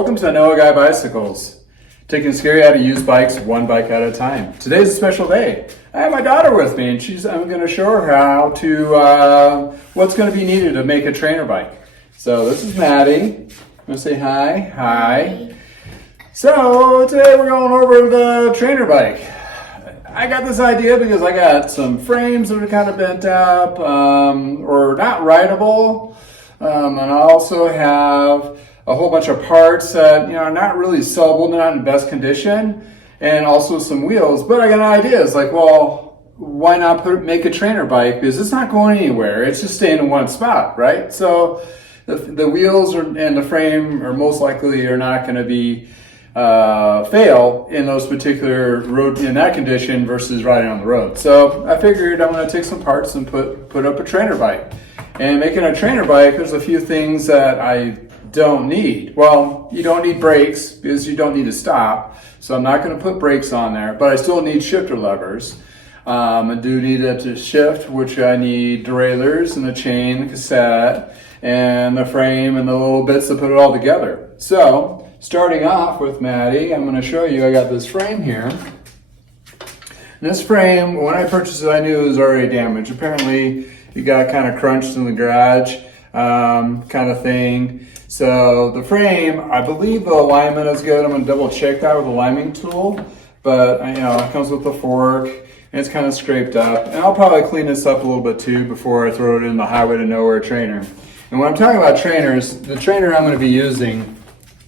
Welcome to Noah Guy Bicycles, taking scary out of used bikes one bike at a time. Today's a special day. I have my daughter with me, and I'm going to show her how to what's going to be needed to make a trainer bike. So this is Maddie. I'm going to say hi. Hi. So today we're going over the trainer bike. I got this idea because I got some frames that are kind of bent up or not rideable, and I also have a whole bunch of parts that are not really sellable, they're not in best condition, and also some wheels. But I got ideas like, well, why not make a trainer bike, because it's not going anywhere, it's just staying in one spot, right? So the wheels and the frame are most likely are not going to be fail in those particular road in that condition versus riding on the road. So I figured I'm going to take some parts and put up a trainer bike. And making a trainer bike, there's a few things that I don't need. Well, you don't need brakes because you don't need to stop. So I'm not going to put brakes on there, but I still need shifter levers. I do need it to shift, which I need derailleurs and the chain, the cassette, and the frame and the little bits to put it all together. So starting off with Maddie, I'm going to show you, I got this frame here. And this frame, when I purchased it, I knew it was already damaged. Apparently, it got kind of crunched in the garage, kind of thing. So the frame, I believe the alignment is good. I'm going to double check that with a liming tool. But it comes with the fork, and it's kind of scraped up. And I'll probably clean this up a little bit too before I throw it in the Highway to Nowhere trainer. And when I'm talking about trainers, the trainer I'm going to be using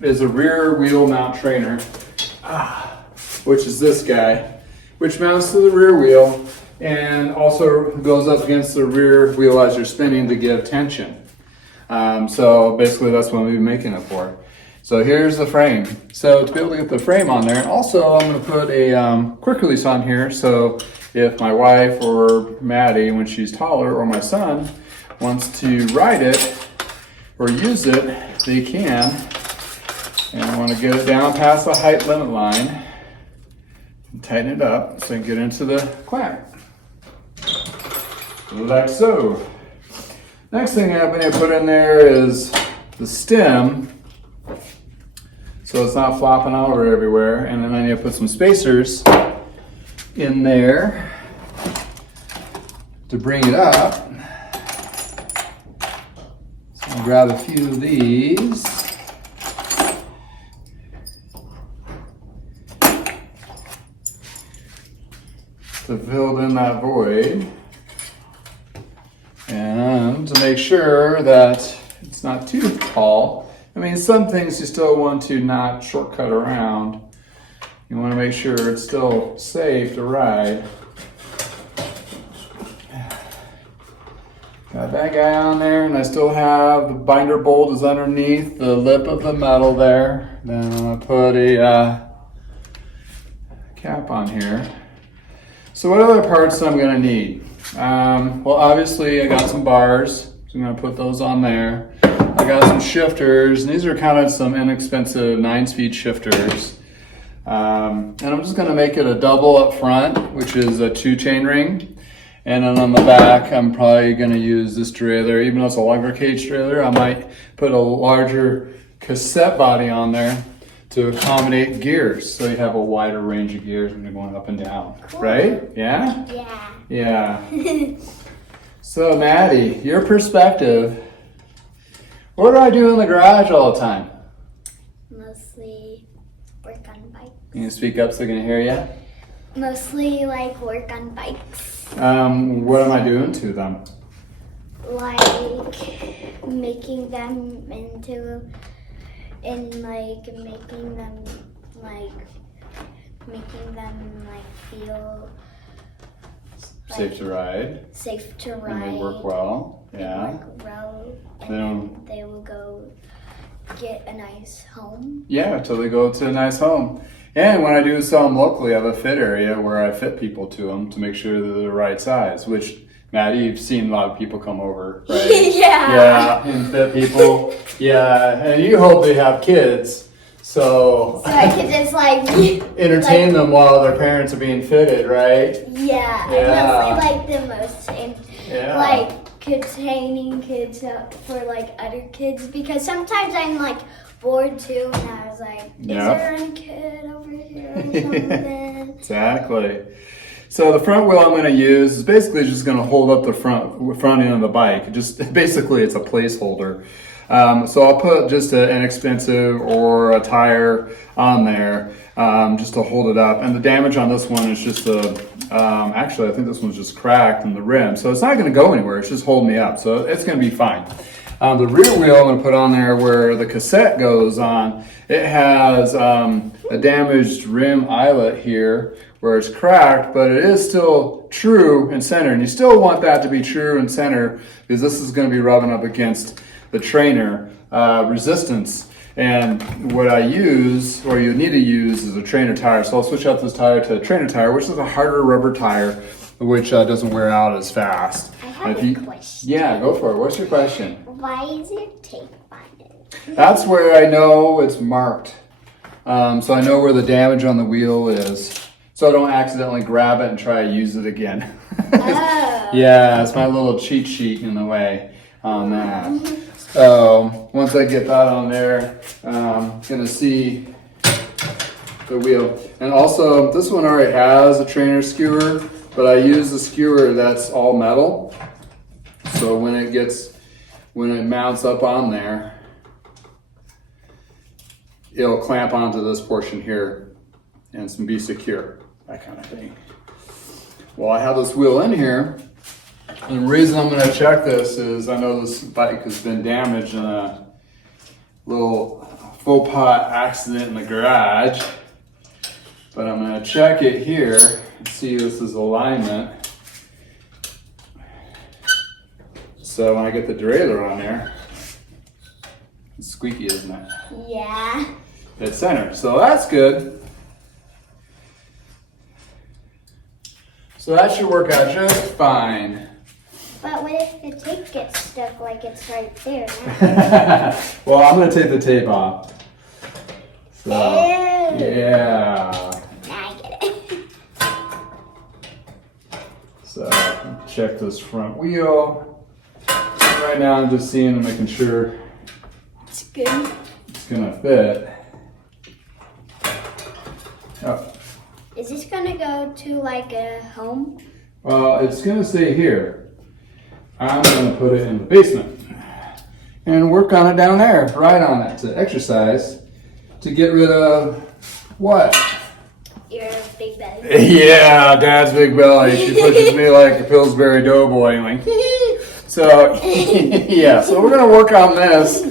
is a rear wheel mount trainer, which is this guy, which mounts to the rear wheel and also goes up against the rear wheel as you're spinning to give tension. So basically that's what we'll be making it for. So here's the frame. So to be able to get the frame on there, and also I'm going to put a quick release on here, so if my wife or Maddie, when she's taller, or my son wants to ride it or use it, they can. And I want to get it down past the height limit line and tighten it up so I can get into the clamp. Like so. Next thing I'm going to put in there is the stem, so it's not flopping over everywhere. And then I need to put some spacers in there to bring it up. So I'll grab a few of these. To fill in that void, and to make sure that it's not too tall. I mean, some things you still want to not shortcut around. You want to make sure it's still safe to ride. Got that guy on there, and I still have the binder bolt is underneath the lip of the metal there. Then I'm going to put a cap on here. So what other parts I'm going to need? Well, obviously I got some bars, so I'm going to put those on there. I got some shifters, and these are kind of some inexpensive 9-speed shifters. And I'm just going to make it a double up front, which is a 2-chain ring. And then on the back, I'm probably going to use this derailleur. Even though it's a longer cage derailleur, I might put a larger cassette body on there to accommodate gears, so you have a wider range of gears when you're going up and down. Cool. Right? Yeah? Yeah. So Maddie, your perspective, what do I do in the garage all the time? Mostly work on bikes. Can you speak up so I can hear you? Mostly work on bikes. What am I doing to them? Making them into making them feel safe to ride. Safe to ride. And they work well. Yeah. They work well. And they will go get a nice home. Yeah, until they go to a nice home. And when I do sell them locally, I have a fit area where I fit people to them to make sure they're the right size, which Maddie, you've seen a lot of people come over, right? Yeah. Yeah, and fit people. Yeah, and you hope they have kids, so I can just entertain them while their parents are being fitted, right? Yeah. Yeah. I mostly the most, and containing kids for other kids, because sometimes I'm bored too, and I was like, is there any kid over here or something? Exactly. So the front wheel I'm going to use is basically just going to hold up the front end of the bike. Just basically it's a placeholder. So I'll put just an inexpensive or a tire on there just to hold it up. And the damage on this one is just actually I think this one's just cracked in the rim. So it's not going to go anywhere. It's just holding me up. So it's going to be fine. The rear wheel I'm going to put on there where the cassette goes on. It has a damaged rim eyelet here where it's cracked, but it is still true and center. And you still want that to be true and center because this is going to be rubbing up against the trainer resistance. And what I use, or you need to use, is a trainer tire. So I'll switch out this tire to a trainer tire, which is a harder rubber tire, which doesn't wear out as fast. I have a question. Yeah, go for it. What's your question? Why is there tape on it? That's where I know it's marked. So I know where the damage on the wheel is. So I don't accidentally grab it and try to use it again. Oh. Yeah, it's my little cheat sheet in the way on that. So once I get that on there, I'm gonna see the wheel. And also, this one already has a trainer skewer, but I use a skewer that's all metal. So when it mounts up on there, it'll clamp onto this portion here and be secure, that kind of thing. Well, I have this wheel in here, and the reason I'm going to check this is I know this bike has been damaged in a little faux pas accident in the garage, but I'm going to check it here and see this is alignment. So when I get the derailleur on there, it's squeaky, isn't it? Yeah. It's center, so that's good. So that should work out just fine. But what if the tape gets stuck like it's right there now? Well, I'm going to take the tape off. So, Ew. yeah. Now I get it. So, check this front wheel. Right now I'm just seeing and making sure It's good. it's going to fit. Oh. Is this gonna go to like a home? Well, it's going to stay here. I'm going to put it in the basement and work on it down there, ride on it to exercise to get rid of what? Your big belly. Yeah, Dad's big belly. She pushes me like a Pillsbury Doughboy. Like, so, yeah, so we're going to work on this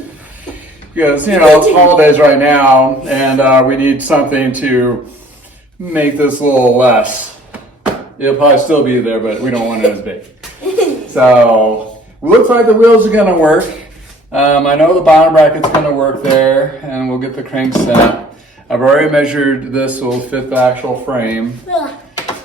because, you know, it's holidays right now and we need something to make this a little less. It'll probably still be there, but we don't want it as big. So, looks like the wheels are going to work. I know the bottom bracket's going to work there, and we'll get the crank set. I've already measured this will fit the actual frame.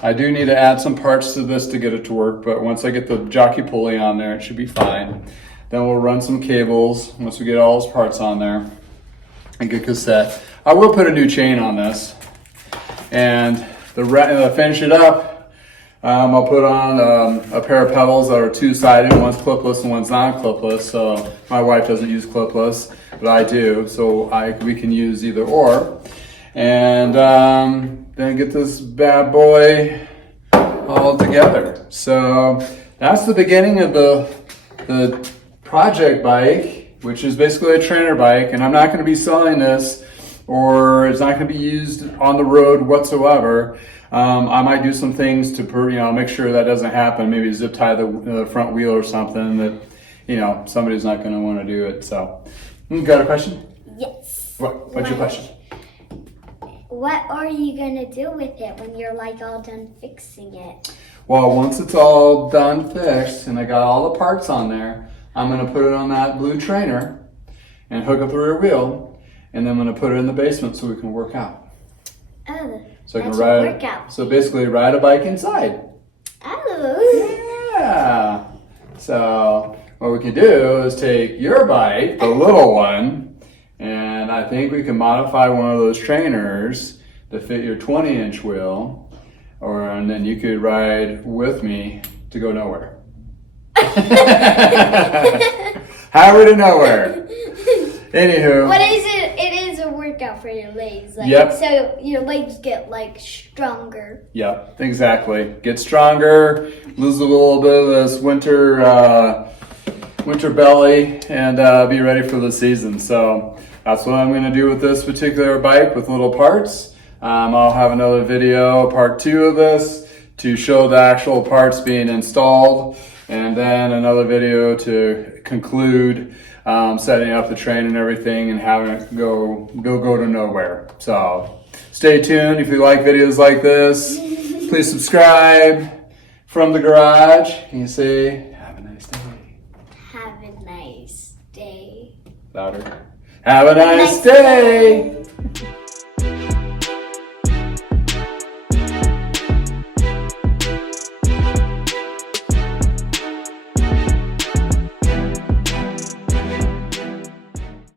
I do need to add some parts to this to get it to work, but once I get the jockey pulley on there, it should be fine. Then we'll run some cables once we get all those parts on there and get cassette. I will put a new chain on this. And to finish it up, I'll put on a pair of pedals that are two-sided. One's clipless and one's non-clipless. So my wife doesn't use clipless, but I do. So we can use either or. And then get this bad boy all together. So that's the beginning of the project bike, which is basically a trainer bike. And I'm not going to be selling this, or it's not going to be used on the road whatsoever. I might do some things to, make sure that doesn't happen. Maybe zip tie the front wheel or something that, somebody's not going to want to do it. So, got a question? Yes. What's your question? What are you gonna do with it when you're like all done fixing it? Well, once it's all done fixed and I got all the parts on there, I'm going to put it on that blue trainer and hook up the rear wheel. And then I'm going to put it in the basement so we can work out. Oh, So I can that's ride. a workout. So basically, ride a bike inside. Oh. Yeah. So what we can do is take your bike, the little one, and I think we can modify one of those trainers to fit your 20-inch wheel, and then you could ride with me to go nowhere. Highway to nowhere. Anywho. What is it? workout for your legs. Like, Yep. So your legs get like stronger. Yep, exactly. Get stronger, lose a little bit of this winter belly, and be ready for the season. So that's what I'm going to do with this particular bike with little parts. I'll have another video, part 2 of this, to show the actual parts being installed, and then another video to conclude setting up the train and everything and having it go to nowhere. So stay tuned. If you like videos like this, please subscribe. From the garage, can you say, have a nice day? Have a nice day. Louder. Have a nice day.